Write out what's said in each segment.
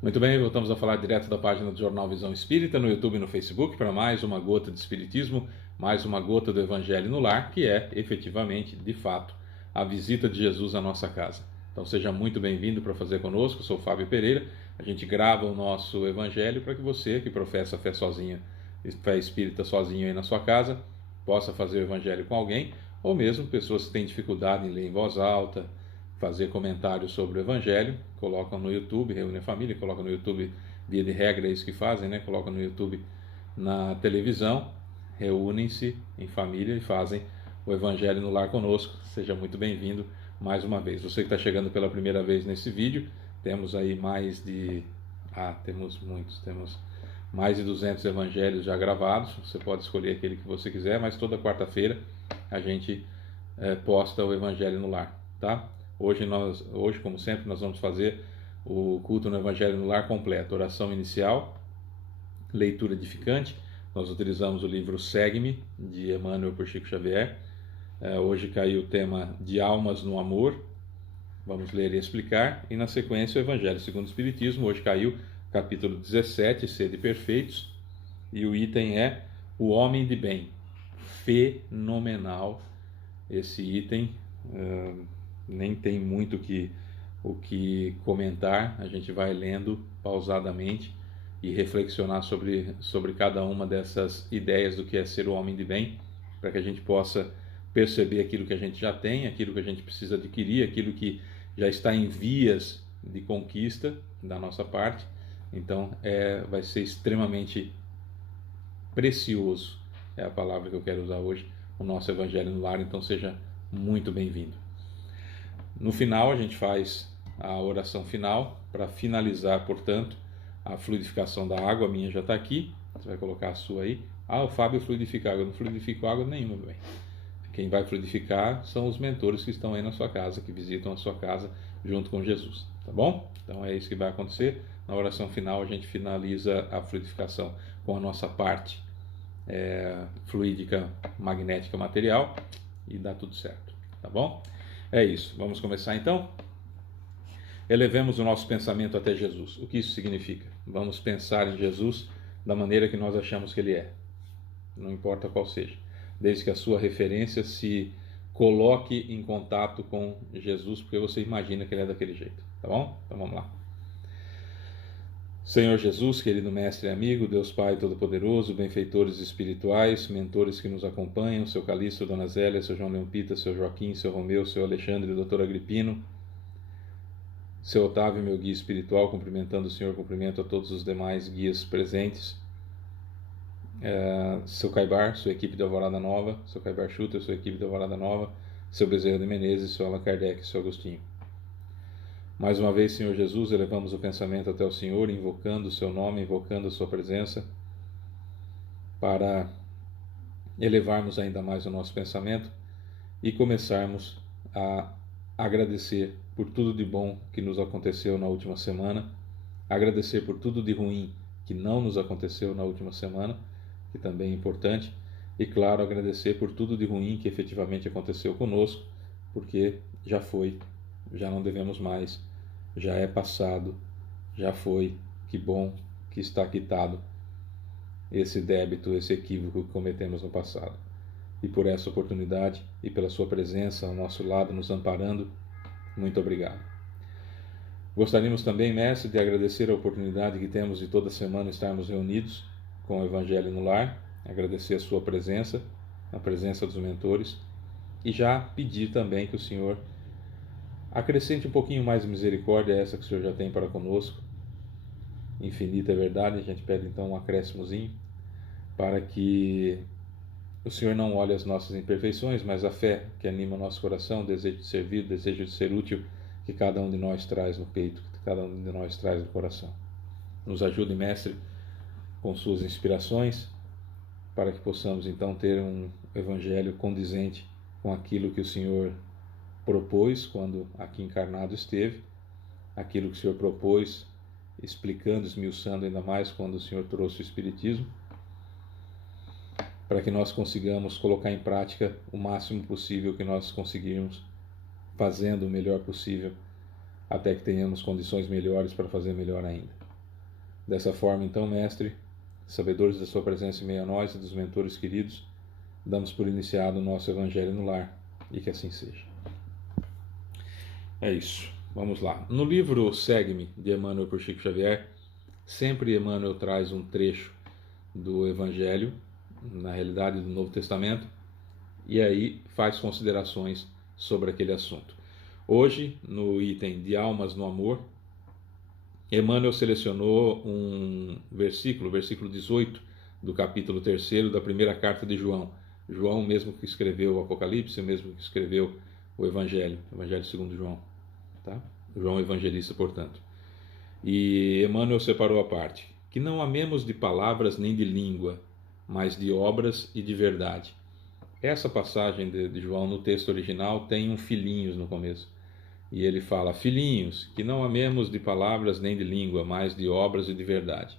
Muito bem, voltamos a falar direto da página do Jornal Visão Espírita, no YouTube e no Facebook, para mais uma gota de Espiritismo, mais uma gota do Evangelho no Lar, que é, efetivamente, de fato, a visita de Jesus à nossa casa. Então seja muito bem-vindo para fazer conosco, eu sou o Fábio Pereira, a gente grava o nosso Evangelho para que você, que professa a fé sozinha, fé espírita sozinho aí na sua casa, possa fazer o Evangelho com alguém, ou mesmo pessoas que têm dificuldade em ler em voz alta, fazer comentários sobre o Evangelho, colocam no YouTube, reúnem a família, colocam no YouTube, via de regra é isso que fazem, né? Colocam no YouTube, na televisão, reúnem-se em família e fazem o Evangelho no Lar conosco. Seja muito bem-vindo mais uma vez. Você que está chegando pela primeira vez nesse vídeo, temos aí temos mais de 200 evangelhos já gravados. Você pode escolher aquele que você quiser, mas toda quarta-feira a gente posta o Evangelho no Lar, tá? Hoje, como sempre, nós vamos fazer o culto no Evangelho no Lar completo. Oração inicial, leitura edificante. Nós utilizamos o livro Segue-me, de Emmanuel por Chico Xavier. Hoje caiu o tema de Almas no Amor. Vamos ler e explicar. E na sequência o Evangelho segundo o Espiritismo. Hoje caiu capítulo 17, Sede Perfeitos. E o item é O Homem de Bem. Fenomenal esse item. Nem tem muito o que comentar, a gente vai lendo pausadamente e reflexionar sobre cada uma dessas ideias do que é ser o homem de bem, para que a gente possa perceber aquilo que a gente já tem, aquilo que a gente precisa adquirir, aquilo que já está em vias de conquista da nossa parte. Então vai ser extremamente precioso, é a palavra que eu quero usar hoje, o nosso Evangelho no Lar. Então seja muito bem-vindo. No final, a gente faz a oração final para finalizar, portanto, a fluidificação da água. A minha já está aqui, você vai colocar a sua aí. O Fábio fluidifica água. Eu não fluidifico água nenhuma, meu bem. Quem vai fluidificar são os mentores que estão aí na sua casa, que visitam a sua casa junto com Jesus, tá bom? Então é isso que vai acontecer. Na oração final, a gente finaliza a fluidificação com a nossa parte fluídica, magnética, material, e dá tudo certo, tá bom? É isso, vamos começar então? Elevemos o nosso pensamento até Jesus. O que isso significa? Vamos pensar em Jesus da maneira que nós achamos que Ele é, não importa qual seja, desde que a sua referência se coloque em contato com Jesus, porque você imagina que Ele é daquele jeito, tá bom? Então vamos lá. Senhor Jesus, querido Mestre e amigo, Deus Pai Todo-Poderoso, benfeitores espirituais, mentores que nos acompanham, seu Calixto, Dona Zélia, seu João Leão Pita, seu Joaquim, seu Romeu, seu Alexandre, doutor Agripino, seu Otávio, meu guia espiritual, cumprimentando o Senhor, cumprimento a todos os demais guias presentes, seu Caibar, sua equipe de Alvorada Nova, seu Caibar Schutter, sua equipe de Alvorada Nova, seu Bezerra de Menezes, seu Allan Kardec, seu Agostinho. Mais uma vez, Senhor Jesus, elevamos o pensamento até o Senhor, invocando o seu nome, invocando a sua presença, para elevarmos ainda mais o nosso pensamento e começarmos a agradecer por tudo de bom que nos aconteceu na última semana, agradecer por tudo de ruim que não nos aconteceu na última semana, que também é importante, e claro, agradecer por tudo de ruim que efetivamente aconteceu conosco, porque já foi, já não devemos mais, já é passado, já foi, que bom que está quitado esse débito, esse equívoco que cometemos no passado. E por essa oportunidade e pela sua presença ao nosso lado, nos amparando, muito obrigado. Gostaríamos também, Mestre, de agradecer a oportunidade que temos de toda semana estarmos reunidos com o Evangelho no Lar, agradecer a sua presença, a presença dos mentores, e já pedir também que o Senhor acrescente um pouquinho mais de misericórdia a essa que o Senhor já tem para conosco. Infinita é verdade, a gente pede então um acréscimozinho, para que o Senhor não olhe as nossas imperfeições, mas a fé que anima o nosso coração, o desejo de servir, o desejo de ser útil, que cada um de nós traz no peito, que cada um de nós traz no coração. Nos ajude, Mestre, com suas inspirações, para que possamos então ter um Evangelho condizente com aquilo que o Senhor propôs quando aqui encarnado esteve, aquilo que o Senhor propôs, explicando, esmiuçando ainda mais quando o Senhor trouxe o Espiritismo, para que nós consigamos colocar em prática o máximo possível que nós conseguirmos, fazendo o melhor possível, até que tenhamos condições melhores para fazer melhor ainda. Dessa forma, então, Mestre, sabedores da sua presença em meio a nós e dos mentores queridos, damos por iniciado o nosso Evangelho no Lar, e que assim seja. É isso, vamos lá. No livro Segue-me, de Emmanuel por Chico Xavier, sempre Emmanuel traz um trecho do Evangelho, na realidade do Novo Testamento, e aí faz considerações sobre aquele assunto. Hoje, no item de Almas no Amor, Emmanuel selecionou um versículo, versículo 18 do capítulo 3 da primeira carta de João. João mesmo que escreveu o Apocalipse, mesmo que escreveu o Evangelho segundo João. Tá? João Evangelista, portanto. E Emmanuel separou a parte. Que não amemos de palavras nem de língua, mas de obras e de verdade. Essa passagem de João no texto original tem um filhinhos no começo. E ele fala: filhinhos, que não amemos de palavras nem de língua, mas de obras e de verdade.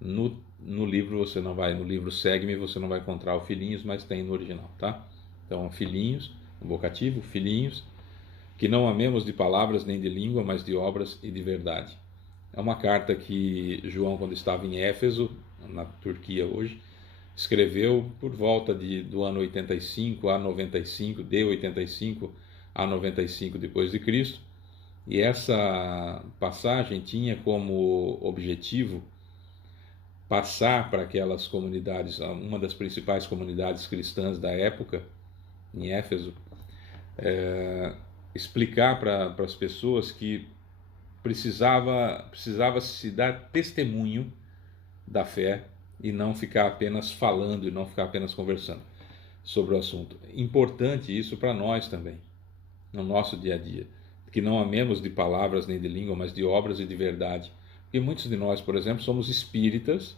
No livro você não vai, no livro Segue-me você não vai encontrar o filhinhos, mas tem no original, tá? Então, filhinhos, um vocativo, filhinhos, que não amemos de palavras nem de língua, mas de obras e de verdade. É uma carta que João, quando estava em Éfeso, na Turquia hoje, escreveu por volta do ano 85 a 95, de 85 a 95 depois de Cristo, e essa passagem tinha como objetivo passar para aquelas comunidades, uma das principais comunidades cristãs da época, em Éfeso, explicar para as pessoas que precisava se dar testemunho da fé e não ficar apenas falando e não ficar apenas conversando sobre o assunto. Importante isso para nós também, no nosso dia a dia, que não amemos de palavras nem de língua, mas de obras e de verdade. Porque muitos de nós, por exemplo, somos espíritas,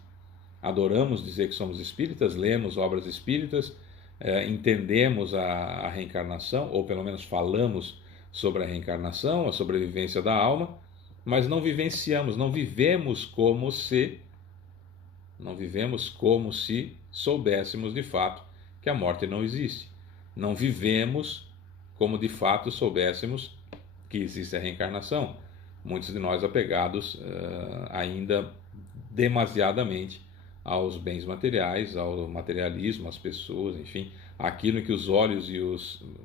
adoramos dizer que somos espíritas, lemos obras espíritas, entendemos a reencarnação, ou pelo menos falamos sobre a reencarnação, a sobrevivência da alma, mas não vivenciamos, não vivemos como se soubéssemos de fato que a morte não existe. Não vivemos como de fato soubéssemos que existe a reencarnação. Muitos de nós apegados ainda demasiadamente aos bens materiais, ao materialismo, às pessoas, enfim, aquilo que os olhos e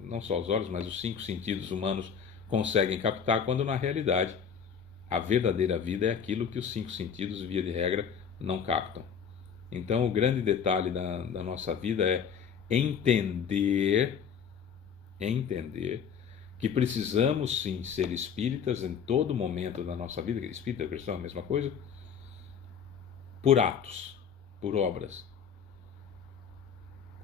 não só os olhos, mas os 5 sentidos humanos conseguem captar, quando na realidade a verdadeira vida é aquilo que os 5 sentidos, via de regra, não captam. Então o grande detalhe da nossa vida é entender que precisamos sim ser espíritas em todo momento da nossa vida, espírita e cristão é a mesma coisa, por atos, por obras,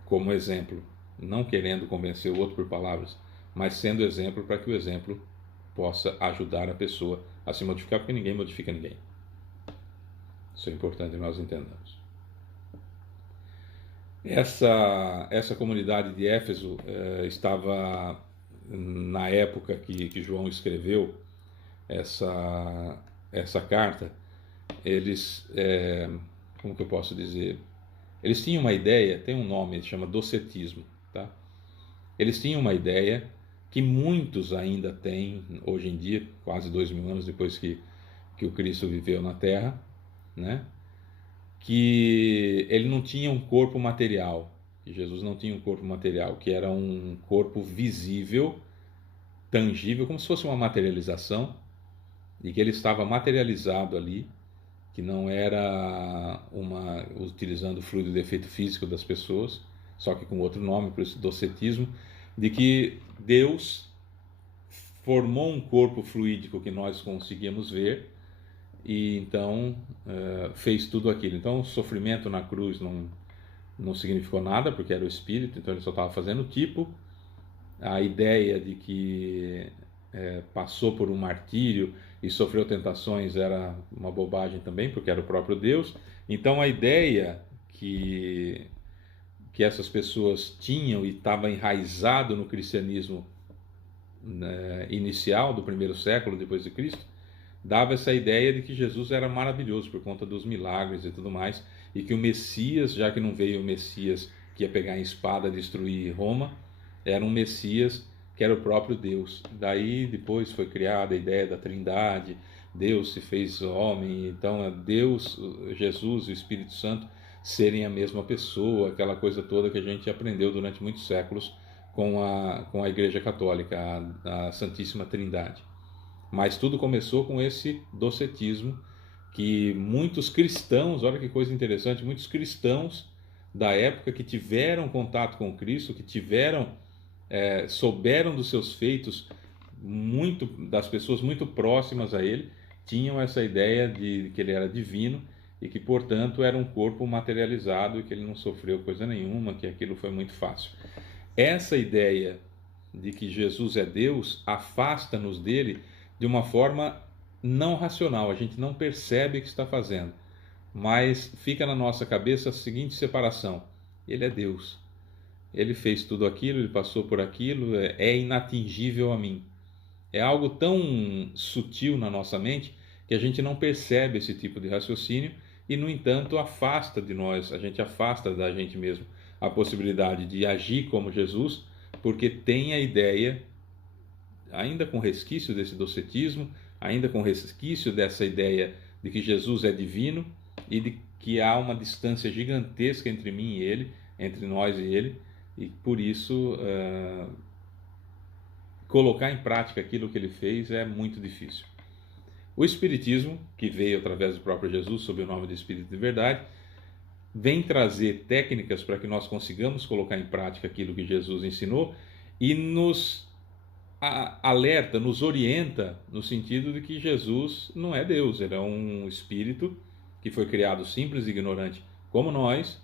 como exemplo, não querendo convencer o outro por palavras, mas sendo exemplo para que o exemplo possa ajudar a pessoa a se modificar, porque ninguém modifica ninguém. Isso é importante nós entendamos. Essa comunidade de Éfeso estava, na época que João escreveu essa carta, eles, como que eu posso dizer? Eles tinham uma ideia, tem um nome, se chama docetismo, tá? Eles tinham uma ideia que muitos ainda têm hoje em dia, quase 2000 anos depois que o Cristo viveu na Terra, né? Que ele não tinha um corpo material, que Jesus não tinha um corpo material, que era um corpo visível, tangível, como se fosse uma materialização, e que ele estava materializado ali, que não era utilizando o fluido de efeito físico das pessoas, só que com outro nome, por isso docetismo, de que Deus formou um corpo fluídico que nós conseguíamos ver, e então fez tudo aquilo. Então o sofrimento na cruz não significou nada, porque era o Espírito, então ele só estava fazendo tipo. A ideia de que passou por um martírio e sofreu tentações era uma bobagem também, porque era o próprio Deus. Então a ideia que essas pessoas tinham e estava enraizado no cristianismo inicial do primeiro século depois de Cristo, dava essa ideia de que Jesus era maravilhoso por conta dos milagres e tudo mais, e que o Messias, já que não veio o Messias que ia pegar em espada destruir Roma, era um Messias que era o próprio Deus. Daí depois foi criada a ideia da Trindade, Deus se fez homem, então é Deus, Jesus e o Espírito Santo serem a mesma pessoa, aquela coisa toda que a gente aprendeu durante muitos séculos com a Igreja Católica, a Santíssima Trindade. Mas tudo começou com esse docetismo que muitos cristãos, olha que coisa interessante, muitos cristãos da época que tiveram contato com Cristo, que souberam dos seus feitos, muito das pessoas muito próximas a ele, tinham essa ideia de que ele era divino e que, portanto, era um corpo materializado e que ele não sofreu coisa nenhuma, que aquilo foi muito fácil. Essa ideia de que Jesus é Deus afasta-nos dele de uma forma não racional, a gente não percebe o que está fazendo, mas fica na nossa cabeça a seguinte separação: ele é Deus, ele fez tudo aquilo, ele passou por aquilo, é inatingível a mim. É algo tão sutil na nossa mente que a gente não percebe esse tipo de raciocínio e, no entanto, afasta de nós, a gente afasta da gente mesmo a possibilidade de agir como Jesus, porque tem a ideia, ainda com resquício desse docetismo, ainda com resquício dessa ideia de que Jesus é divino e de que há uma distância gigantesca entre mim e ele, entre nós e ele, e por isso colocar em prática aquilo que ele fez é muito difícil. O Espiritismo, que veio através do próprio Jesus sob o nome de Espírito de Verdade, vem trazer técnicas para que nós consigamos colocar em prática aquilo que Jesus ensinou e nos alerta, nos orienta no sentido de que Jesus não é Deus, ele é um espírito que foi criado simples e ignorante como nós,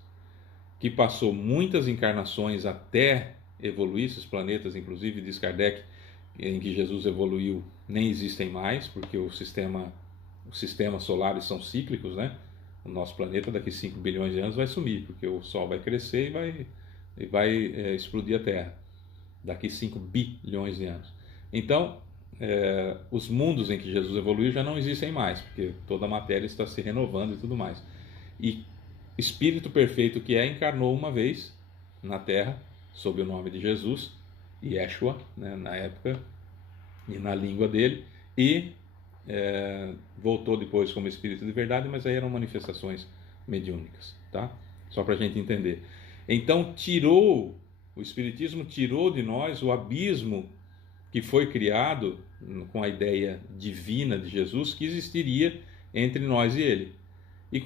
que passou muitas encarnações até evoluir esses planetas, inclusive diz Kardec, em que Jesus evoluiu, nem existem mais, porque os sistemas solares são cíclicos, né? O nosso planeta daqui a 5 bilhões de anos vai sumir, porque o Sol vai crescer e vai explodir a Terra daqui a 5 bilhões de anos. Então, os mundos em que Jesus evoluiu já não existem mais, porque toda a matéria está se renovando e tudo mais. E Espírito perfeito que encarnou uma vez na Terra, sob o nome de Jesus, Yeshua, né, na época e na língua dele, e voltou depois como Espírito de Verdade, mas aí eram manifestações mediúnicas, tá? Só para a gente entender. Então o Espiritismo tirou de nós o abismo que foi criado com a ideia divina de Jesus que existiria entre nós e ele, e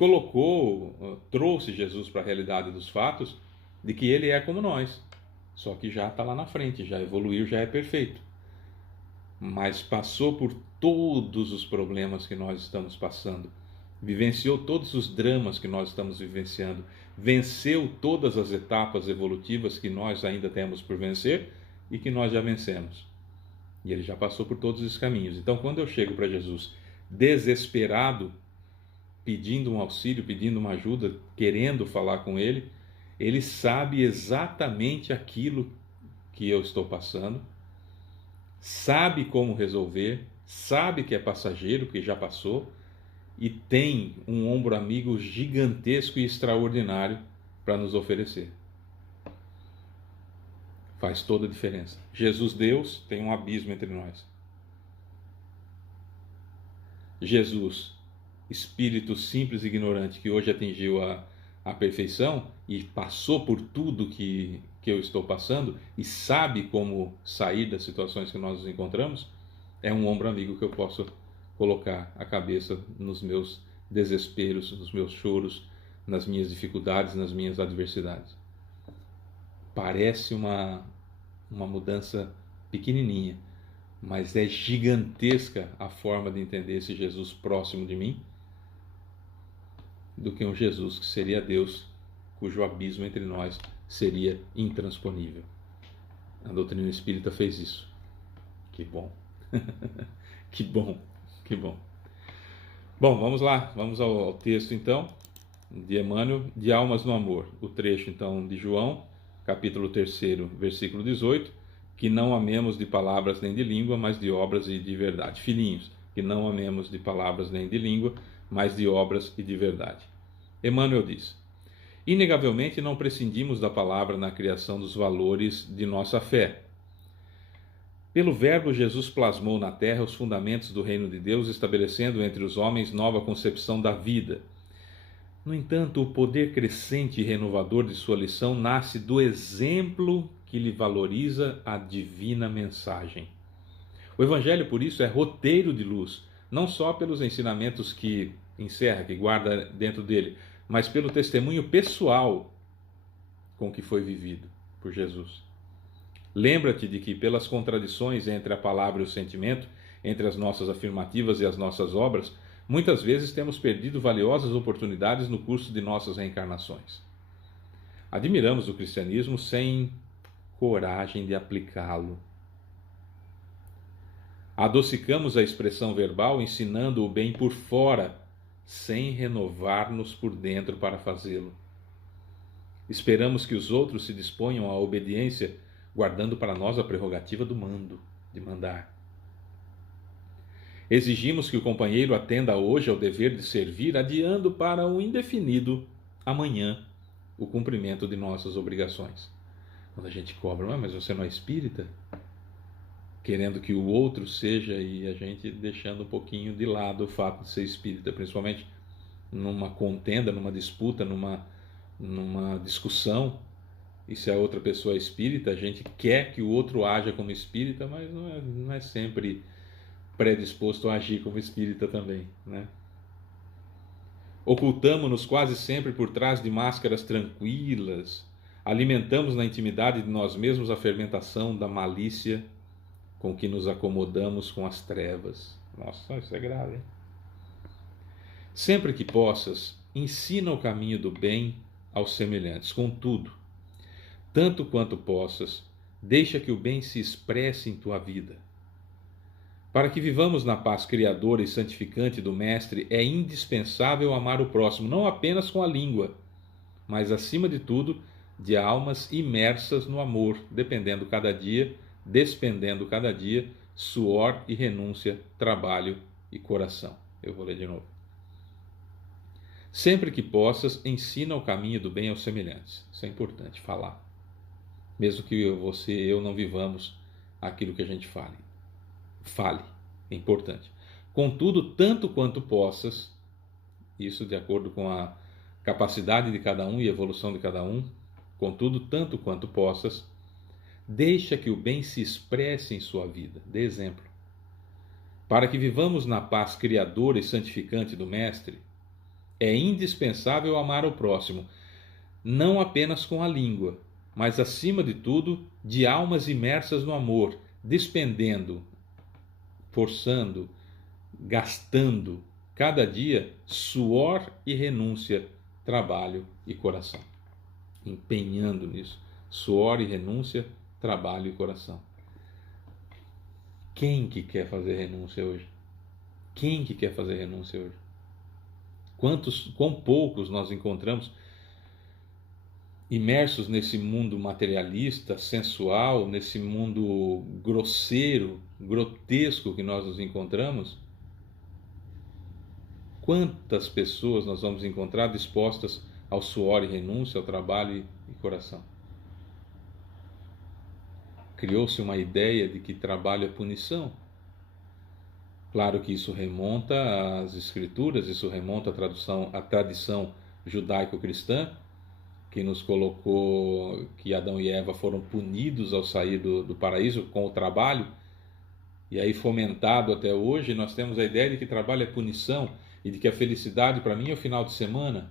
trouxe Jesus para a realidade dos fatos de que ele é como nós, só que já está lá na frente, já evoluiu, já é perfeito, mas passou por todos os problemas que nós estamos passando, vivenciou todos os dramas que nós estamos vivenciando, venceu todas as etapas evolutivas que nós ainda temos por vencer e que nós já vencemos. E ele já passou por todos os caminhos. Então, quando eu chego para Jesus desesperado, pedindo um auxílio, pedindo uma ajuda, querendo falar com ele, ele sabe exatamente aquilo que eu estou passando, sabe como resolver, sabe que é passageiro, que já passou, e tem um ombro amigo gigantesco e extraordinário para nos oferecer. Faz toda a diferença. Jesus, Deus, tem um abismo entre nós. Jesus, espírito simples e ignorante, que hoje atingiu a perfeição e passou por tudo que eu estou passando e sabe como sair das situações que nós nos encontramos, é um ombro amigo que eu posso colocar a cabeça nos meus desesperos, nos meus choros, nas minhas dificuldades, nas minhas adversidades. Parece uma mudança pequenininha, mas é gigantesca a forma de entender esse Jesus próximo de mim do que um Jesus que seria Deus, cujo abismo entre nós seria intransponível. A doutrina espírita fez isso. Que bom. Que bom, que bom. Bom, vamos lá, vamos ao texto então de Emmanuel, de Almas no Amor. O trecho então de João, capítulo 3, versículo 18, que não amemos de palavras nem de língua, mas de obras e de verdade. Filhinhos, que não amemos de palavras nem de língua, mas de obras e de verdade. Emmanuel diz: inegavelmente não prescindimos da palavra na criação dos valores de nossa fé. Pelo Verbo, Jesus plasmou na terra os fundamentos do reino de Deus, estabelecendo entre os homens nova concepção da vida. No entanto, o poder crescente e renovador de sua lição nasce do exemplo que lhe valoriza a divina mensagem. O Evangelho, por isso, é roteiro de luz, não só pelos ensinamentos que encerra, que guarda dentro dele, mas pelo testemunho pessoal com que foi vivido por Jesus. Lembra-te de que, pelas contradições entre a palavra e o sentimento, entre as nossas afirmativas e as nossas obras, muitas vezes temos perdido valiosas oportunidades no curso de nossas reencarnações. Admiramos o cristianismo sem coragem de aplicá-lo. Adocicamos a expressão verbal, ensinando o bem por fora, sem renovar-nos por dentro para fazê-lo. Esperamos que os outros se disponham à obediência, guardando para nós a prerrogativa do mando, de mandar. Exigimos que o companheiro atenda hoje ao dever de servir, adiando para o indefinido amanhã o cumprimento de nossas obrigações. Quando a gente cobra, mas você não é espírita? Querendo que o outro seja, e a gente deixando um pouquinho de lado o fato de ser espírita, principalmente numa contenda, numa disputa, numa discussão. E se a outra pessoa é espírita, a gente quer que o outro haja como espírita, mas não é sempre predisposto a agir como espírita também, né? Ocultamo-nos quase sempre por trás de máscaras tranquilas, alimentamos na intimidade de nós mesmos a fermentação da malícia com que nos acomodamos com as trevas. Nossa, isso é grave, hein? Sempre que possas, ensina o caminho do bem aos semelhantes. Contudo, tanto quanto possas, deixa que o bem se expresse em tua vida. Para que vivamos na paz criadora e santificante do Mestre, é indispensável amar o próximo, não apenas com a língua, mas, acima de tudo, de almas imersas no amor, despendendo cada dia, suor e renúncia, trabalho e coração. Eu vou ler de novo. Sempre que possas, ensina o caminho do bem aos semelhantes. Isso é importante falar. Mesmo que você e eu não vivamos aquilo que a gente fale. Fale, é importante. Contudo, tanto quanto possas, isso de acordo com a capacidade de cada um e evolução de cada um, contudo, tanto quanto possas, deixa que o bem se expresse em sua vida. Dê exemplo. Para que vivamos na paz criadora e santificante do Mestre, é indispensável amar o próximo, não apenas com a língua, mas, acima de tudo, de almas imersas no amor, despendendo, forçando, gastando, cada dia, suor e renúncia, trabalho e coração. Empenhando nisso. Suor e renúncia, trabalho e coração. Quem que quer fazer renúncia hoje? Quem que quer fazer renúncia hoje? Quão poucos nós encontramos imersos nesse mundo materialista, sensual, nesse mundo grosseiro, grotesco que nós nos encontramos? Quantas pessoas nós vamos encontrar dispostas ao suor e renúncia, ao trabalho e coração? Criou-se uma ideia de que trabalho é punição. Claro que isso remonta às Escrituras, isso remonta à tradição judaico-cristã, que nos colocou que Adão e Eva foram punidos ao sair do paraíso com o trabalho, e aí fomentado até hoje, nós temos a ideia de que trabalho é punição, e de que a felicidade para mim é o final de semana,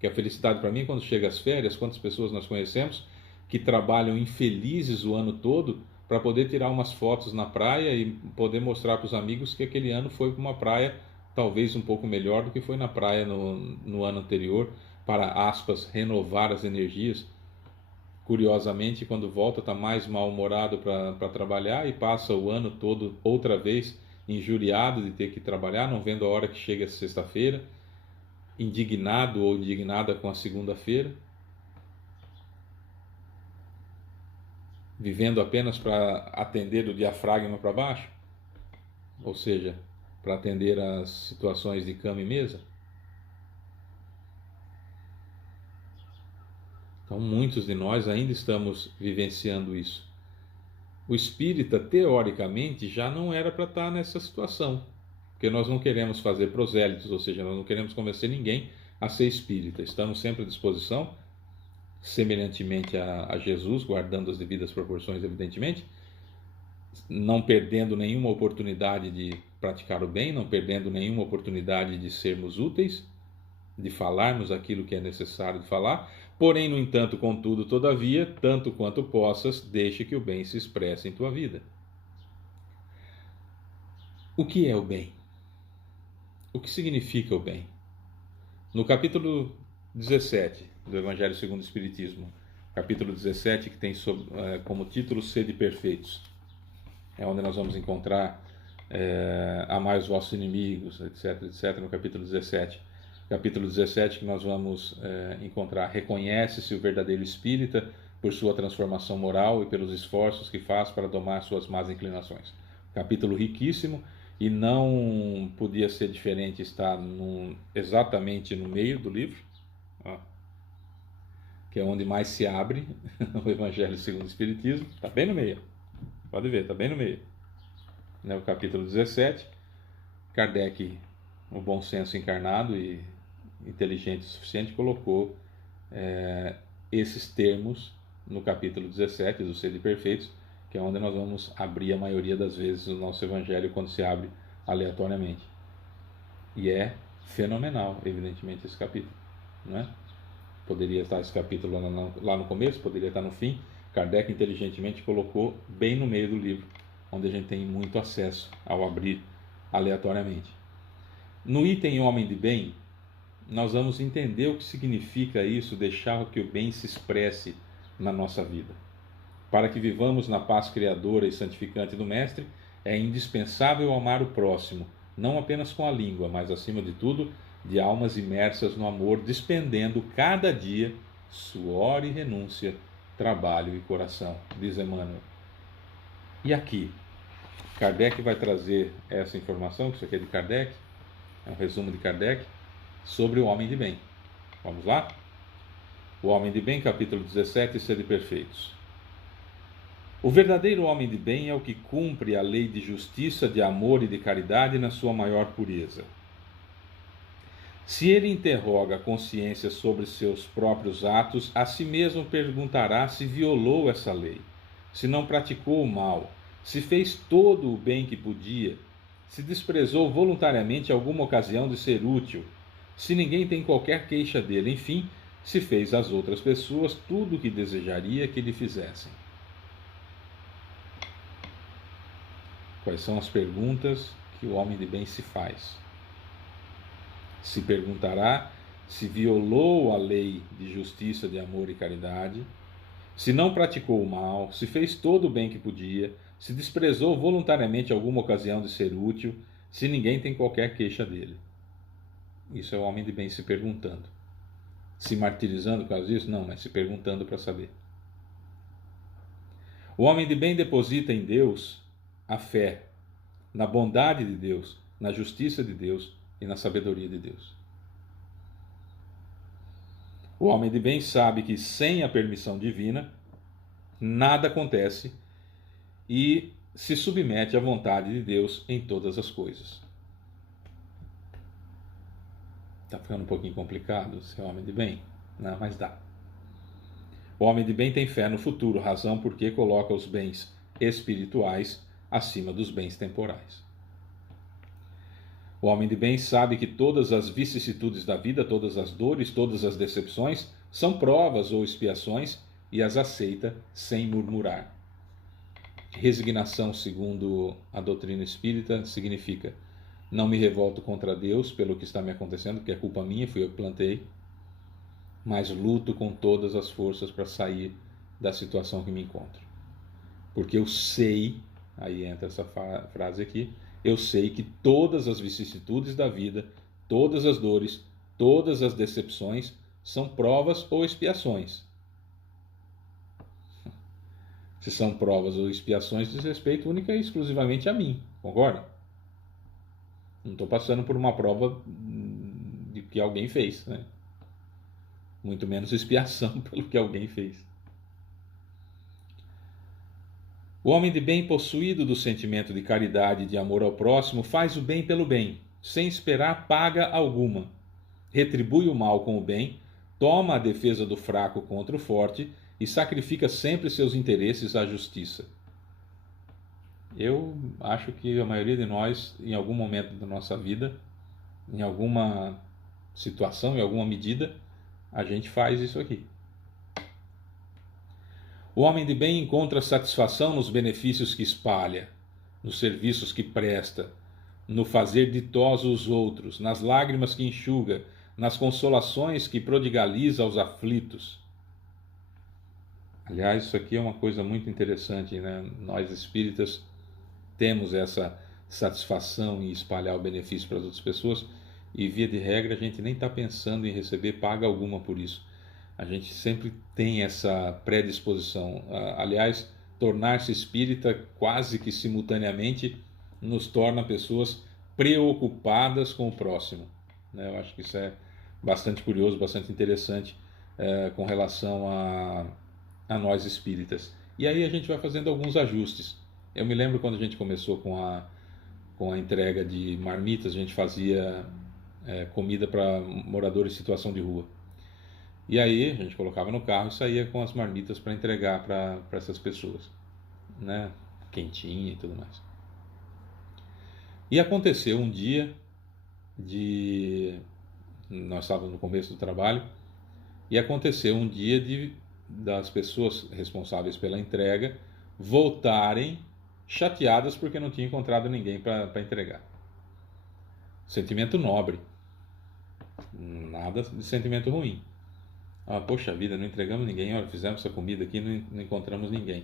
que a felicidade para mim é quando chega as férias. Quantas pessoas nós conhecemos que trabalham infelizes o ano todo para poder tirar umas fotos na praia e poder mostrar para os amigos que aquele ano foi para uma praia talvez um pouco melhor do que foi na praia no ano anterior, para, aspas, renovar as energias. Curiosamente, quando volta está mais mal-humorado para trabalhar e passa o ano todo outra vez injuriado de ter que trabalhar, não vendo a hora que chega a sexta-feira, indignado ou indignada com a segunda-feira, vivendo apenas para atender do diafragma para baixo, ou seja, para atender às situações de cama e mesa. Então, muitos de nós ainda estamos vivenciando isso. o espírita, teoricamente, já não era para estar nessa situação, porque nós não queremos fazer prosélitos, ou seja, nós não queremos convencer ninguém a ser espírita. Estamos sempre à disposição, semelhantemente a Jesus, guardando as devidas proporções, evidentemente, não perdendo nenhuma oportunidade de praticar o bem, não perdendo nenhuma oportunidade de sermos úteis, de falarmos aquilo que é necessário de falar. Porém, no entanto, contudo, todavia, tanto quanto possas, deixe que o bem se expresse em tua vida. O que é o bem? O que significa o bem? No capítulo 17 do Evangelho segundo o Espiritismo, capítulo 17, que tem como título Sede Perfeitos, é onde nós vamos encontrar amai os vossos inimigos, etc, etc, no capítulo 17. Capítulo 17 que nós vamos encontrar: reconhece-se o verdadeiro espírita por sua transformação moral e pelos esforços que faz para domar suas más inclinações. Capítulo riquíssimo, e não podia ser diferente estar exatamente no meio do livro, ó, que é onde mais se abre o Evangelho segundo o Espiritismo. Está bem no meio, pode ver, está bem no meio, né? O capítulo 17, Kardec, o bom senso encarnado e inteligente o suficiente, colocou esses termos no capítulo 17 do Sede Perfeitos, que é onde nós vamos abrir a maioria das vezes o nosso Evangelho, quando se abre aleatoriamente. E é fenomenal, evidentemente, esse capítulo, não é? Poderia estar esse capítulo lá no começo, poderia estar no fim. Kardec inteligentemente colocou bem no meio do livro, onde a gente tem muito acesso ao abrir aleatoriamente. No item Homem de Bem, nós vamos entender o que significa isso, deixar que o bem se expresse na nossa vida. Para que vivamos na paz criadora e santificante do Mestre, é indispensável amar o próximo, não apenas com a língua, mas, acima de tudo, de almas imersas no amor, despendendo cada dia suor e renúncia, trabalho e coração, diz Emmanuel. E aqui, Kardec vai trazer essa informação, que isso aqui é de Kardec, é um resumo de Kardec, sobre o homem de bem. Vamos lá? O homem de bem, capítulo 17, Sede Perfeitos. O verdadeiro homem de bem é o que cumpre a lei de justiça, de amor e de caridade na sua maior pureza. Se ele interroga a consciência sobre seus próprios atos, a si mesmo perguntará se violou essa lei, se não praticou o mal, se fez todo o bem que podia, se desprezou voluntariamente alguma ocasião de ser útil, se ninguém tem qualquer queixa dele, enfim, se fez às outras pessoas tudo o que desejaria que lhe fizessem. Quais são as perguntas que o homem de bem se faz? Se perguntará se violou a lei de justiça, de amor e caridade, se não praticou o mal, se fez todo o bem que podia, se desprezou voluntariamente alguma ocasião de ser útil, se ninguém tem qualquer queixa dele. Isso é o homem de bem se perguntando. Se martirizando por causa disso? Não, mas se perguntando para saber. O homem de bem deposita em Deus a fé, na bondade de Deus, na justiça de Deus e na sabedoria de Deus. O homem de bem sabe que sem a permissão divina nada acontece e se submete à vontade de Deus em todas as coisas. Está ficando um pouquinho complicado ser homem de bem? Não, mas dá. O homem de bem tem fé no futuro, razão porque coloca os bens espirituais acima dos bens temporais. O homem de bem sabe que todas as vicissitudes da vida, todas as dores, todas as decepções são provas ou expiações e as aceita sem murmurar. Resignação, segundo a doutrina espírita, significa: não me revolto contra Deus pelo que está me acontecendo, porque é culpa minha, fui eu que plantei, mas luto com todas as forças para sair da situação que me encontro. Porque eu sei, aí entra essa frase aqui, eu sei que todas as vicissitudes da vida, todas as dores, todas as decepções são provas ou expiações. Se são provas ou expiações, diz respeito única e exclusivamente a mim, concorda? Não estou passando por uma prova de que alguém fez, né? Muito menos expiação pelo que alguém fez. O homem de bem, possuído do sentimento de caridade e de amor ao próximo, faz o bem pelo bem, sem esperar paga alguma. Retribui o mal com o bem, toma a defesa do fraco contra o forte e sacrifica sempre seus interesses à justiça. Eu acho que a maioria de nós, em algum momento da nossa vida, em alguma situação, em alguma medida, a gente faz isso aqui. O homem de bem encontra satisfação nos benefícios que espalha, nos serviços que presta, no fazer ditoso os outros, nas lágrimas que enxuga, nas consolações que prodigaliza aos aflitos. Aliás, isso aqui é uma coisa muito interessante, né? Nós espíritas temos essa satisfação em espalhar o benefício para as outras pessoas e, via de regra, a gente nem está pensando em receber paga alguma por isso. A gente sempre tem essa predisposição. Aliás, tornar-se espírita quase que simultaneamente nos torna pessoas preocupadas com o próximo. Eu acho que isso é bastante curioso, bastante interessante com relação a nós espíritas. E aí a gente vai fazendo alguns ajustes. Eu me lembro quando a gente começou com a entrega de marmitas, a gente fazia comida para moradores em situação de rua. E aí a gente colocava no carro e saía com as marmitas para entregar para essas pessoas, né? Quentinha e tudo mais. E aconteceu um dia nós estávamos no começo do trabalho, e aconteceu um dia das pessoas responsáveis pela entrega voltarem chateadas porque não tinham encontrado ninguém para entregar. Sentimento nobre, nada de sentimento ruim. Poxa vida, não entregamos ninguém, olha, fizemos essa comida aqui, não encontramos ninguém.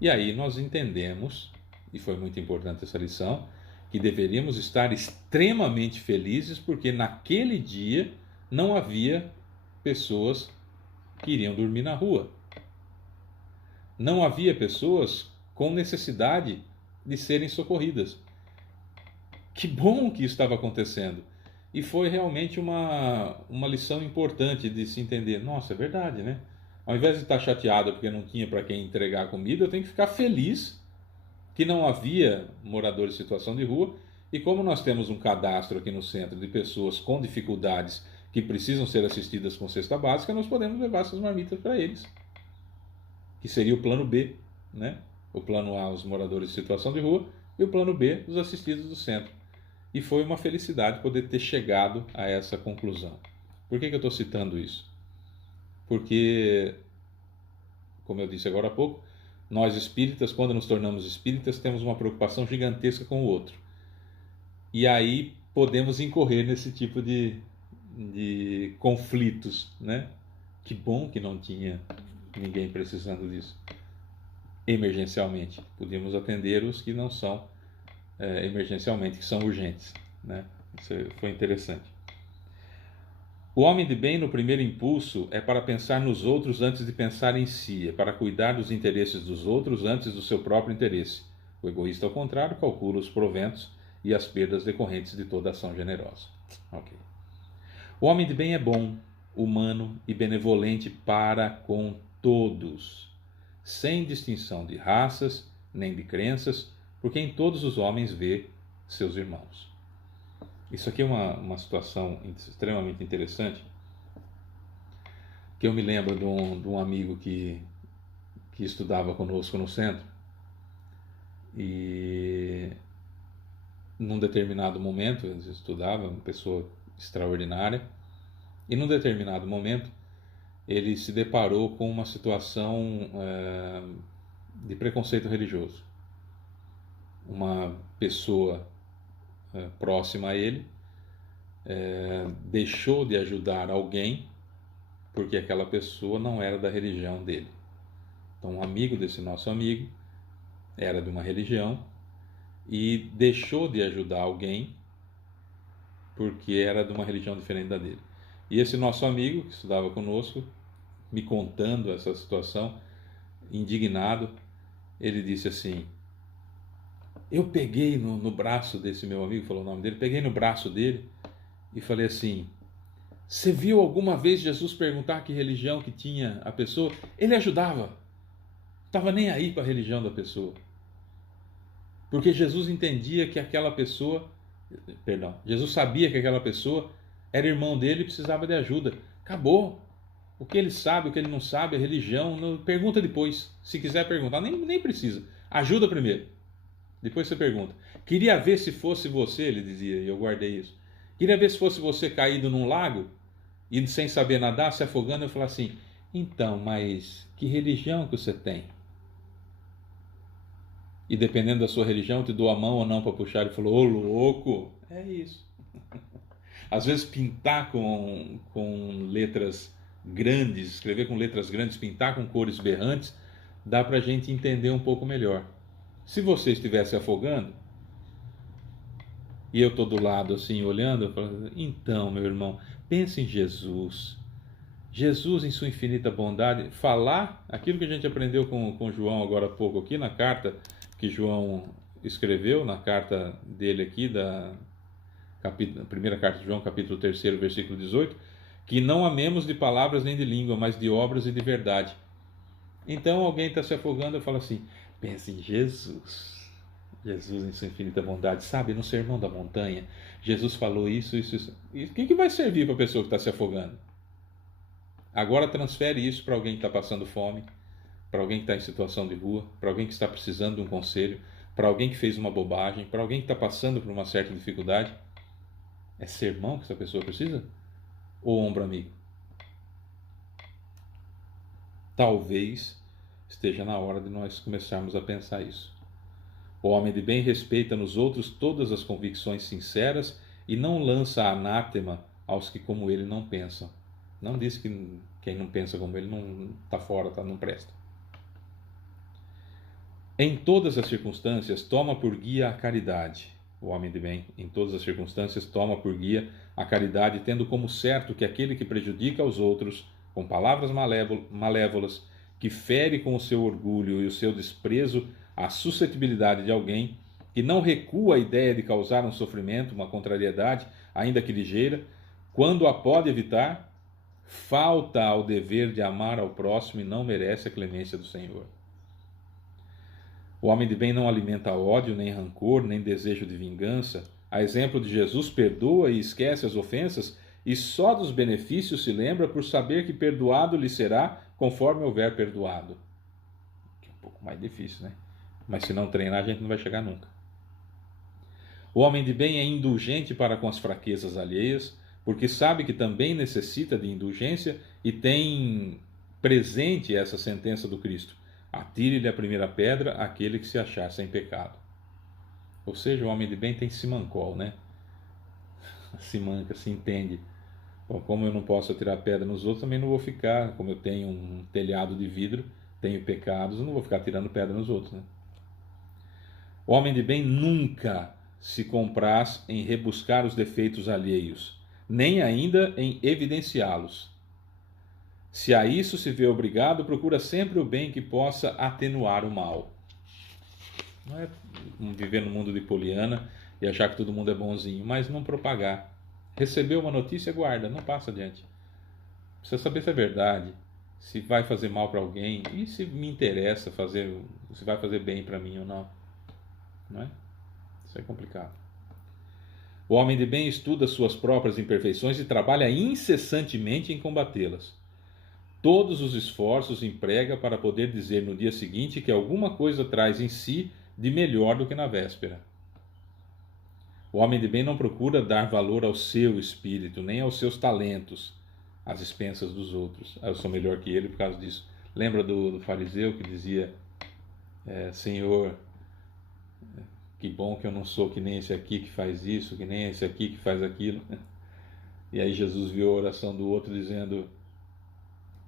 E aí nós entendemos, e foi muito importante essa lição, que deveríamos estar extremamente felizes porque naquele dia não havia pessoas que iriam dormir na rua. Não havia pessoas com necessidade de serem socorridas. Que bom que isso estava acontecendo. E foi realmente uma lição importante de se entender. Nossa, é verdade, né? Ao invés de estar chateado porque não tinha para quem entregar a comida, eu tenho que ficar feliz que não havia moradores em situação de rua. E como nós temos um cadastro aqui no centro de pessoas com dificuldades que precisam ser assistidas com cesta básica, nós podemos levar essas marmitas para eles. Que seria o plano B, né? O plano A, os moradores em situação de rua, e o plano B, os assistidos do centro. E foi uma felicidade poder ter chegado a essa conclusão. Por que eu estou citando isso? Porque, como eu disse agora há pouco, nós espíritas, quando nos tornamos espíritas, temos uma preocupação gigantesca com o outro. E aí podemos incorrer nesse tipo de conflitos, né? Que bom que não tinha ninguém precisando disso. Emergencialmente. Podíamos atender os que não são emergencialmente, que são urgentes, né? Isso foi interessante. O homem de bem, no primeiro impulso, é para pensar nos outros antes de pensar em si, é para cuidar dos interesses dos outros antes do seu próprio interesse. O egoísta, ao contrário, calcula os proventos e as perdas decorrentes de toda ação generosa. Ok. O homem de bem é bom, humano e benevolente para com todos, sem distinção de raças nem de crenças, porque em todos os homens vê seus irmãos. Isso aqui é uma situação extremamente interessante, que eu me lembro de um amigo que estudava conosco no centro, e num determinado momento, ele estudava, uma pessoa extraordinária, e num determinado momento ele se deparou com uma situação de preconceito religioso. Uma pessoa próxima a ele deixou de ajudar alguém porque aquela pessoa não era da religião dele. Então, um amigo desse nosso amigo era de uma religião e deixou de ajudar alguém porque era de uma religião diferente da dele. E esse nosso amigo que estudava conosco, me contando essa situação, indignado, ele disse assim: eu peguei no braço desse meu amigo, falou o nome dele, peguei no braço dele e falei assim: você viu alguma vez Jesus perguntar que religião que tinha a pessoa? Ele ajudava, não estava nem aí para a religião da pessoa. Porque Jesus entendia que aquela pessoa, Jesus sabia que aquela pessoa era irmão dele e precisava de ajuda. Acabou. O que ele sabe, o que ele não sabe, a religião, pergunta depois. Se quiser perguntar, nem precisa. Ajuda primeiro. Depois você pergunta. Queria ver se fosse você, ele dizia, e eu guardei isso. Queria ver se fosse você caído num lago e sem saber nadar, se afogando, eu falar assim: então, mas que religião que você tem? E dependendo da sua religião, eu te dou a mão ou não para puxar. Ele falou: ô louco, é isso. Às vezes pintar com letras grandes, escrever com letras grandes, pintar com cores berrantes, dá para a gente entender um pouco melhor. Se você estivesse afogando, e eu estou do lado assim, olhando, eu falo: então, meu irmão, pense em Jesus. Jesus, em sua infinita bondade, falar aquilo que a gente aprendeu com João agora há pouco aqui, na carta que João escreveu, na carta dele aqui, primeira carta de João, capítulo 3, versículo 18, que não amemos de palavras nem de língua, mas de obras e de verdade. Então alguém está se afogando, eu falo assim: pense em Jesus. Jesus, em sua infinita bondade, sabe, no Sermão da Montanha, Jesus falou isso, isso, isso. E o que vai servir para a pessoa que está se afogando? Agora transfere isso para alguém que está passando fome, para alguém que está em situação de rua, para alguém que está precisando de um conselho, para alguém que fez uma bobagem, para alguém que está passando por uma certa dificuldade. É sermão que essa pessoa precisa? Ou ombro amigo? Talvez esteja na hora de nós começarmos a pensar isso. O homem de bem respeita nos outros todas as convicções sinceras e não lança anátema aos que como ele não pensam. Não diz que quem não pensa como ele não está fora, não presta. Em todas as circunstâncias, toma por guia a caridade. O homem de bem, em todas as circunstâncias, toma por guia a caridade, tendo como certo que aquele que prejudica aos outros, com palavras malévolas, que fere com o seu orgulho e o seu desprezo a suscetibilidade de alguém, que não recua a ideia de causar um sofrimento, uma contrariedade, ainda que ligeira, quando a pode evitar, falta ao dever de amar ao próximo e não merece a clemência do Senhor. O homem de bem não alimenta ódio, nem rancor, nem desejo de vingança. A exemplo de Jesus, perdoa e esquece as ofensas, e só dos benefícios se lembra por saber que perdoado lhe será conforme houver perdoado. Que é um pouco mais difícil, né? Mas se não treinar, a gente não vai chegar nunca. O homem de bem é indulgente para com as fraquezas alheias, porque sabe que também necessita de indulgência e tem presente essa sentença do Cristo: atire-lhe a primeira pedra aquele que se achar sem pecado. Ou seja, o homem de bem tem simancol, né? Se manca, se entende. Bom, como eu não posso atirar pedra nos outros, também não vou ficar, como eu tenho um telhado de vidro, tenho pecados, eu não vou ficar tirando pedra nos outros, né? O homem de bem nunca se compraz em rebuscar os defeitos alheios, nem ainda em evidenciá-los. Se a isso se vê obrigado, procura sempre o bem que possa atenuar o mal. Não é viver no mundo de Poliana e achar que todo mundo é bonzinho, mas não propagar. Recebeu uma notícia, guarda, não passa adiante. Precisa saber se é verdade, se vai fazer mal para alguém e se me interessa fazer, se vai fazer bem para mim ou não. Não é? Isso é complicado. O homem de bem estuda suas próprias imperfeições e trabalha incessantemente em combatê-las. Todos os esforços emprega para poder dizer no dia seguinte que alguma coisa traz em si de melhor do que na véspera. O homem de bem não procura dar valor ao seu espírito, nem aos seus talentos, às expensas dos outros. Eu sou melhor que ele por causa disso. Lembra do fariseu que dizia: Senhor, que bom que eu não sou que nem esse aqui que faz isso, que nem esse aqui que faz aquilo. E aí Jesus viu a oração do outro dizendo: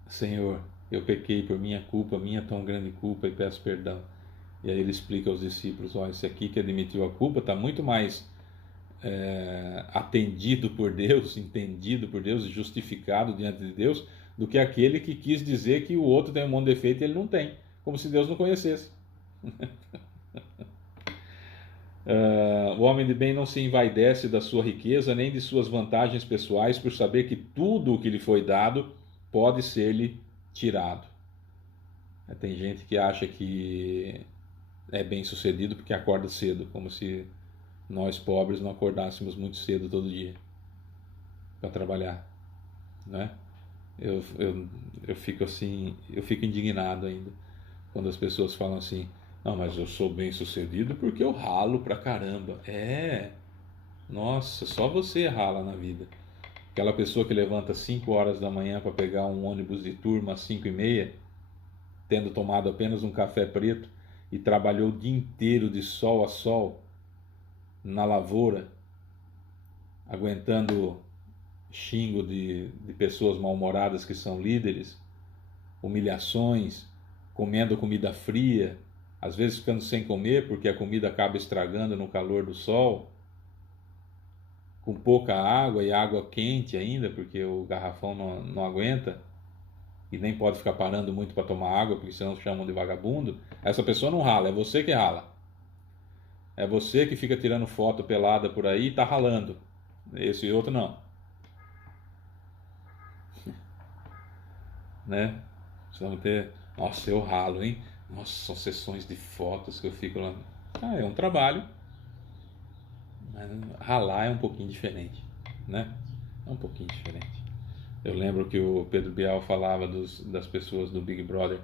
Senhor, eu pequei por minha culpa, minha tão grande culpa, e peço perdão. E aí ele explica aos discípulos: olha, esse aqui que admitiu a culpa está muito mais atendido por Deus, entendido por Deus e justificado diante de Deus, do que aquele que quis dizer que o outro tem um monte de defeito e ele não tem, como se Deus não conhecesse. O homem de bem não se envaidece da sua riqueza nem de suas vantagens pessoais por saber que tudo o que lhe foi dado pode ser-lhe tirado. Tem gente que acha que é bem-sucedido porque acorda cedo, como se nós pobres não acordássemos muito cedo todo dia para trabalhar, né? Eu fico assim, eu fico indignado ainda quando as pessoas falam assim: não, mas eu sou bem-sucedido porque eu ralo pra caramba. Nossa, só você rala na vida. Aquela pessoa que levanta 5 horas da manhã para pegar um ônibus de turma às 5h30, tendo tomado apenas um café preto e trabalhou o dia inteiro de sol a sol na lavoura, aguentando xingo de pessoas mal-humoradas que são líderes, humilhações, comendo comida fria, às vezes ficando sem comer porque a comida acaba estragando no calor do sol, com pouca água e água quente ainda, porque o garrafão não aguenta, e nem pode ficar parando muito para tomar água, porque senão chamam de vagabundo. Essa pessoa não rala, é você que rala. É você que fica tirando foto pelada por aí e tá ralando. Esse outro não, né? Precisamos ter. Nossa, eu ralo, hein? Nossa, são sessões de fotos que eu fico lá. É um trabalho, mas ralar é um pouquinho diferente, né? É um pouquinho diferente. Eu lembro que o Pedro Bial falava das pessoas do Big Brother,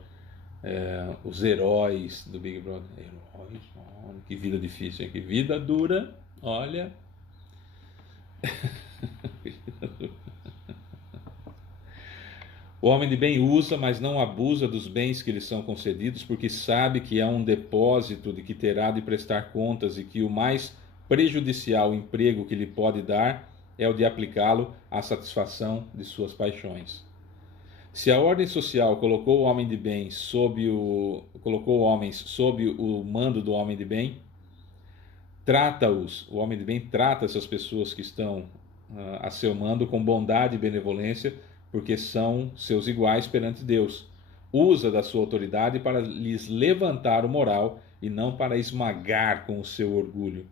os heróis do Big Brother. Heróis, olha, que vida difícil, hein? Que vida dura, olha. O homem de bem usa, mas não abusa dos bens que lhe são concedidos, porque sabe que é um depósito de que terá de prestar contas e que o mais prejudicial emprego que lhe pode dar é o de aplicá-lo à satisfação de suas paixões. Se a ordem social colocou o homem de bem colocou homens sob o mando do homem de bem, o homem de bem trata essas pessoas que estão a seu mando com bondade e benevolência, porque são seus iguais perante Deus. Usa da sua autoridade para lhes levantar o moral e não para esmagar com o seu orgulho.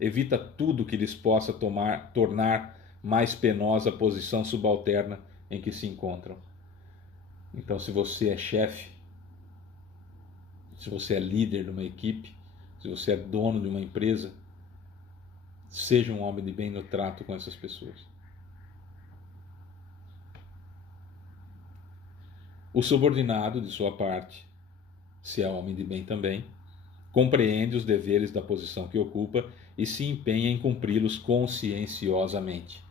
Evita tudo que lhes possa tornar mais penosa a posição subalterna em que se encontram. Então, se você é chefe, se você é líder de uma equipe, se você é dono de uma empresa, seja um homem de bem no trato com essas pessoas. O subordinado, de sua parte, se é homem de bem também, compreende os deveres da posição que ocupa e se empenha em cumpri-los conscienciosamente.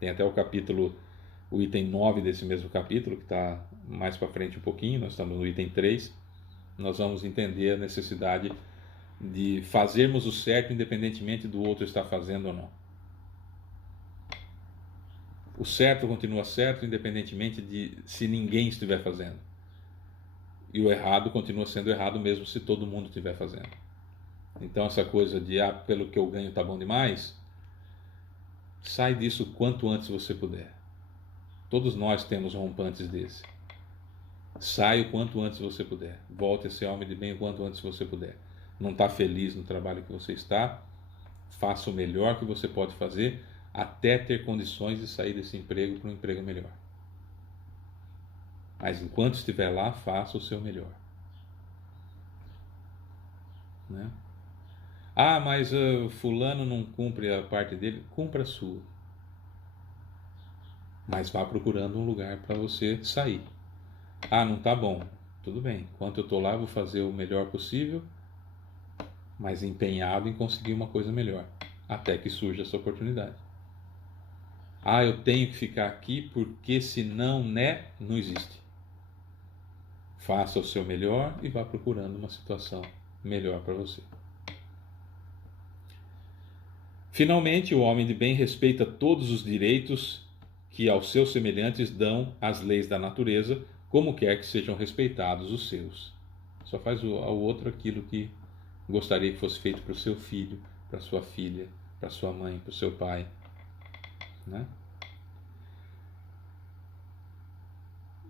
Tem até o item 9 desse mesmo capítulo, que está mais para frente um pouquinho, nós estamos no item 3. Nós vamos entender a necessidade de fazermos o certo independentemente do outro estar fazendo ou não. O certo continua certo independentemente de se ninguém estiver fazendo. E o errado continua sendo errado mesmo se todo mundo estiver fazendo. Então essa coisa de pelo que eu ganho tá bom demais, sai disso quanto antes você puder. Todos nós temos rompantes desse. Sai o quanto antes você puder. Volte a ser homem de bem o quanto antes você puder. Não está feliz no trabalho que você está, faça o melhor que você pode fazer até ter condições de sair desse emprego para um emprego melhor. Mas enquanto estiver lá, faça o seu melhor. Né? Mas fulano não cumpre a parte dele. Cumpra a sua. Mas vá procurando um lugar para você sair. Não tá bom. Tudo bem. Enquanto eu estou lá, eu vou fazer o melhor possível, mas empenhado em conseguir uma coisa melhor, até que surja essa oportunidade. Eu tenho que ficar aqui porque senão, né, não existe. Faça o seu melhor e vá procurando uma situação melhor para você. Finalmente, o homem de bem respeita todos os direitos que aos seus semelhantes dão as leis da natureza, como quer que sejam respeitados os seus. Só faz ao outro aquilo que gostaria que fosse feito para o seu filho, para sua filha, para sua mãe, para o seu pai, né?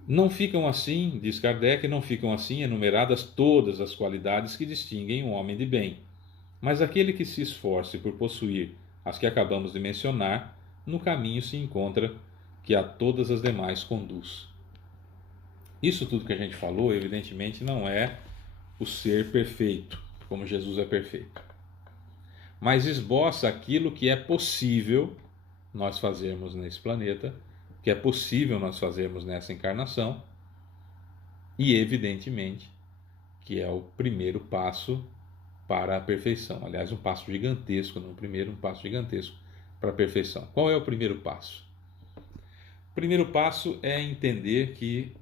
Não ficam assim, diz Kardec, não ficam assim enumeradas todas as qualidades que distinguem um homem de bem, mas aquele que se esforce por possuir as que acabamos de mencionar, no caminho se encontra que a todas as demais conduz. Isso tudo que a gente falou, evidentemente, não é o ser perfeito, como Jesus é perfeito. Mas esboça aquilo que é possível nós fazermos nesse planeta, que é possível nós fazermos nessa encarnação, e evidentemente que é o primeiro passo para a perfeição. Aliás, um passo gigantesco, não primeiro, um passo gigantesco para a perfeição. Qual é o primeiro passo? O primeiro passo é entender que,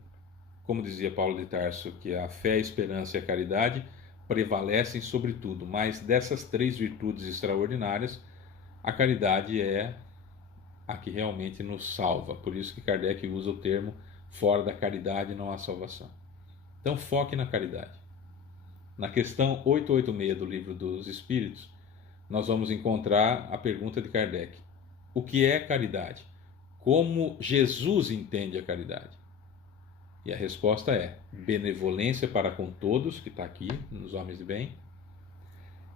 como dizia Paulo de Tarso, que a fé, a esperança e a caridade prevalecem sobre tudo, mas dessas três virtudes extraordinárias, a caridade é a que realmente nos salva. Por isso que Kardec usa o termo fora da caridade não há salvação. Então foque na caridade. Na questão 886 do Livro dos Espíritos, nós vamos encontrar a pergunta de Kardec: o que é caridade? Como Jesus entende a caridade? E a resposta é benevolência para com todos, que está aqui nos homens de bem,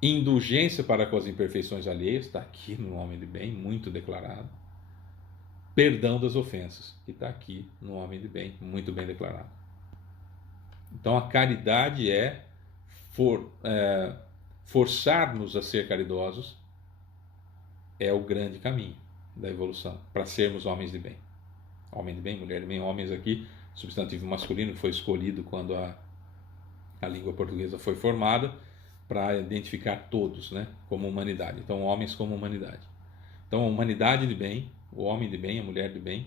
indulgência para com as imperfeições alheias, está aqui no homem de bem, muito declarado, perdão das ofensas, que está aqui no homem de bem, muito bem declarado. Então a caridade é forçar-nos a ser caridosos, é o grande caminho da evolução, para sermos homens de bem. Homem de bem, mulher de bem, homens aqui, substantivo masculino, que foi escolhido quando a língua portuguesa foi formada, para identificar todos, né, como humanidade. Então, homens como humanidade. Então, a humanidade de bem, o homem de bem, a mulher de bem,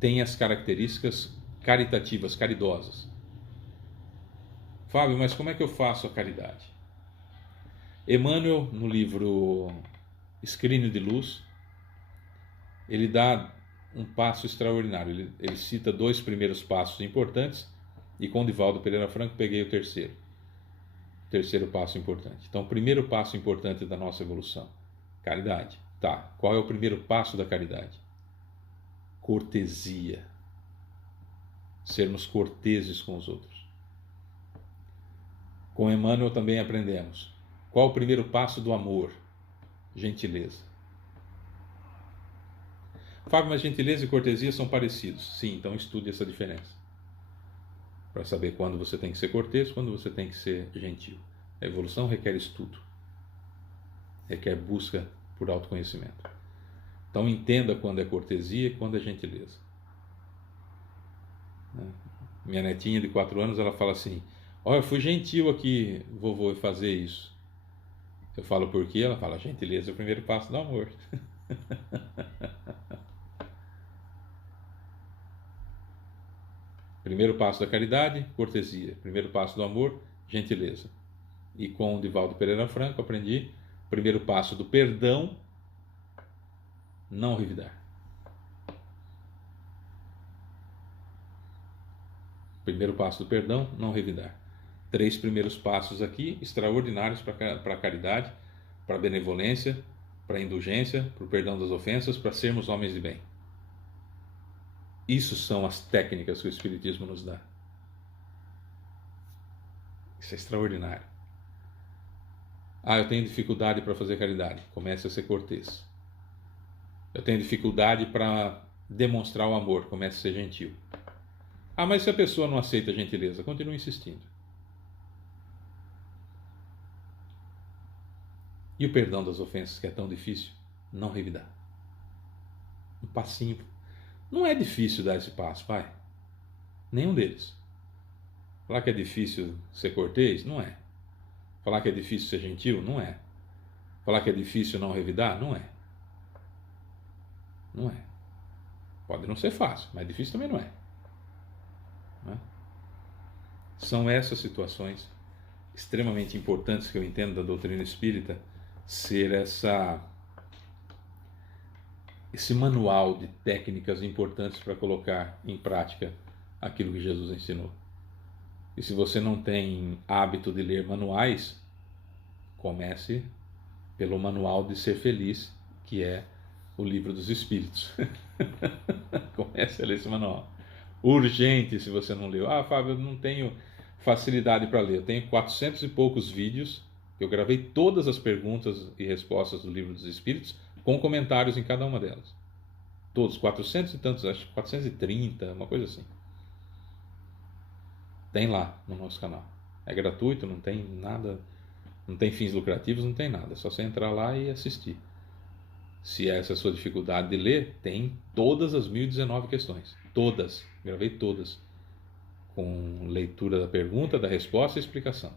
tem as características caritativas, caridosas. Fábio, mas como é que eu faço a caridade? Emmanuel, no livro Escrínio de Luz, ele dá um passo extraordinário. Ele cita dois primeiros passos importantes e com Divaldo Pereira Franco peguei o terceiro passo importante. Então, o primeiro passo importante da nossa evolução, caridade. Tá, qual é o primeiro passo da caridade? Cortesia. Sermos corteses com os outros. Com Emmanuel também aprendemos. Qual o primeiro passo do amor? Gentileza. Fábio, mas gentileza e cortesia são parecidos. Sim, então estude essa diferença. Para saber quando você tem que ser cortês, quando você tem que ser gentil. A evolução requer estudo. Requer busca por autoconhecimento. Então entenda quando é cortesia e quando é gentileza. Minha netinha de 4 anos, ela fala assim: olha, eu fui gentil aqui, vovô, fazer isso. Eu falo por quê? Ela fala: gentileza é o primeiro passo do amor. Primeiro passo da caridade, cortesia. Primeiro passo do amor, gentileza. E com o Divaldo Pereira Franco aprendi: primeiro passo do perdão, não revidar. Primeiro passo do perdão, não revidar. 3 primeiros passos aqui, extraordinários para a caridade, para a benevolência, para a indulgência, para o perdão das ofensas, para sermos homens de bem. Isso são as técnicas que o Espiritismo nos dá. Isso é extraordinário. Ah, eu tenho dificuldade para fazer caridade. Comece a ser cortês. Eu tenho dificuldade para demonstrar o amor. Comece a ser gentil. Ah, mas se a pessoa não aceita a gentileza, continue insistindo. E o perdão das ofensas, que é tão difícil, não revidar. Um passinho. Não é difícil dar esse passo, pai. Nenhum deles. Falar que é difícil ser cortês? Não é. Falar que é difícil ser gentil? Não é. Falar que é difícil não revidar? Não é. Não é. Pode não ser fácil, mas difícil também não é. Não é? São essas situações extremamente importantes que eu entendo da doutrina espírita ser esse manual de técnicas importantes para colocar em prática aquilo que Jesus ensinou. E se você não tem hábito de ler manuais, comece pelo Manual de Ser Feliz, que é o Livro dos Espíritos. Comece a ler esse manual. Urgente, se você não leu. Ah, Fábio, eu não tenho facilidade para ler. Eu tenho 400 e poucos vídeos. Eu gravei todas as perguntas e respostas do Livro dos Espíritos, com comentários em cada uma delas. Todos, 400 e tantos, acho que 430, uma coisa assim. Tem lá no nosso canal. É gratuito, não tem nada, não tem fins lucrativos, não tem nada. É só você entrar lá e assistir. Se essa é a sua dificuldade de ler, tem todas as 1019 questões. Todas. Gravei todas. Com leitura da pergunta, da resposta e explicação.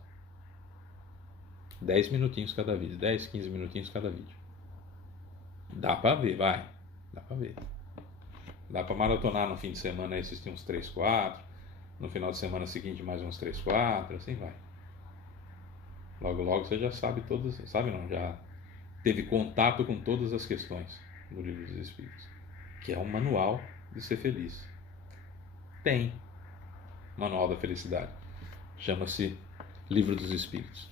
10 minutinhos cada vídeo. 10, 15 minutinhos cada vídeo. Dá pra ver, vai. Dá pra ver. Dá pra maratonar no fim de semana e assistir uns 3, 4. No final de semana seguinte mais uns 3, 4. Assim vai. Logo, logo você já sabe todas. Sabe não, já teve contato com todas as questões do Livro dos Espíritos, que é um manual de ser feliz. Tem Manual da Felicidade, chama-se Livro dos Espíritos.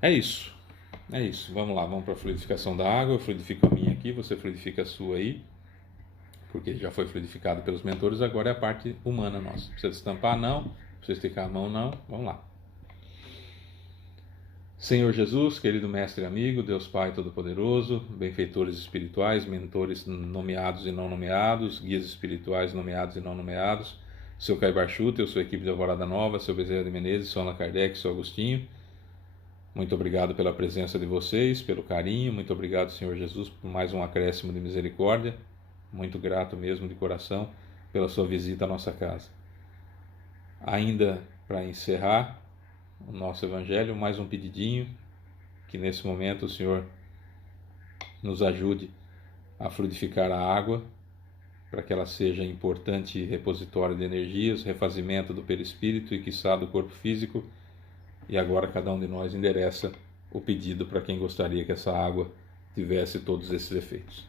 É isso, vamos lá, vamos para a fluidificação da água. Eu fluidifico a minha aqui, você fluidifica a sua aí, porque já foi fluidificado pelos mentores. Agora é a parte humana nossa. Precisa estampar? Não. Precisa esticar a mão? Não. Vamos lá. Senhor Jesus, querido Mestre e amigo, Deus Pai Todo-Poderoso, benfeitores espirituais, mentores nomeados e não nomeados, guias espirituais nomeados e não nomeados, seu Caibar Chuta, sua equipe de Alvorada Nova, seu Bezerra de Menezes, seu Allan Kardec, seu Agostinho, muito obrigado pela presença de vocês, pelo carinho, muito obrigado, Senhor Jesus, por mais um acréscimo de misericórdia, muito grato mesmo de coração pela sua visita à nossa casa. Ainda para encerrar o nosso Evangelho, mais um pedidinho, que nesse momento o Senhor nos ajude a fluidificar a água, para que ela seja importante repositório de energias, refazimento do perispírito e quiçá do corpo físico. E agora cada um de nós endereça o pedido para quem gostaria que essa água tivesse todos esses efeitos.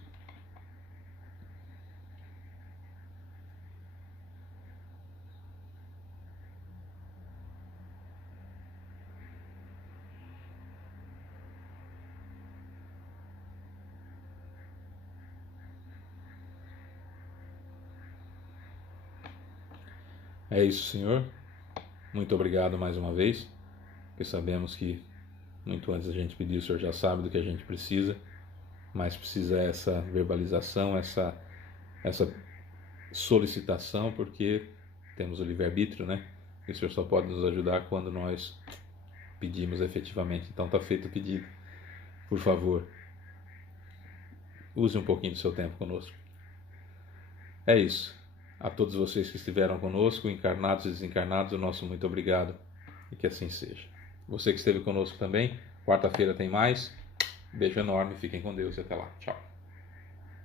É isso, Senhor. Muito obrigado mais uma vez, porque sabemos que muito antes da gente pedir, o Senhor já sabe do que a gente precisa, mas precisa essa verbalização, essa solicitação, porque temos o livre-arbítrio, né? E o Senhor só pode nos ajudar quando nós pedimos efetivamente. Então está feito o pedido. Por favor, use um pouquinho do seu tempo conosco. É isso. A todos vocês que estiveram conosco, encarnados e desencarnados, o nosso muito obrigado e que assim seja. Você que esteve conosco também, quarta-feira tem mais. Beijo enorme, fiquem com Deus e até lá. Tchau.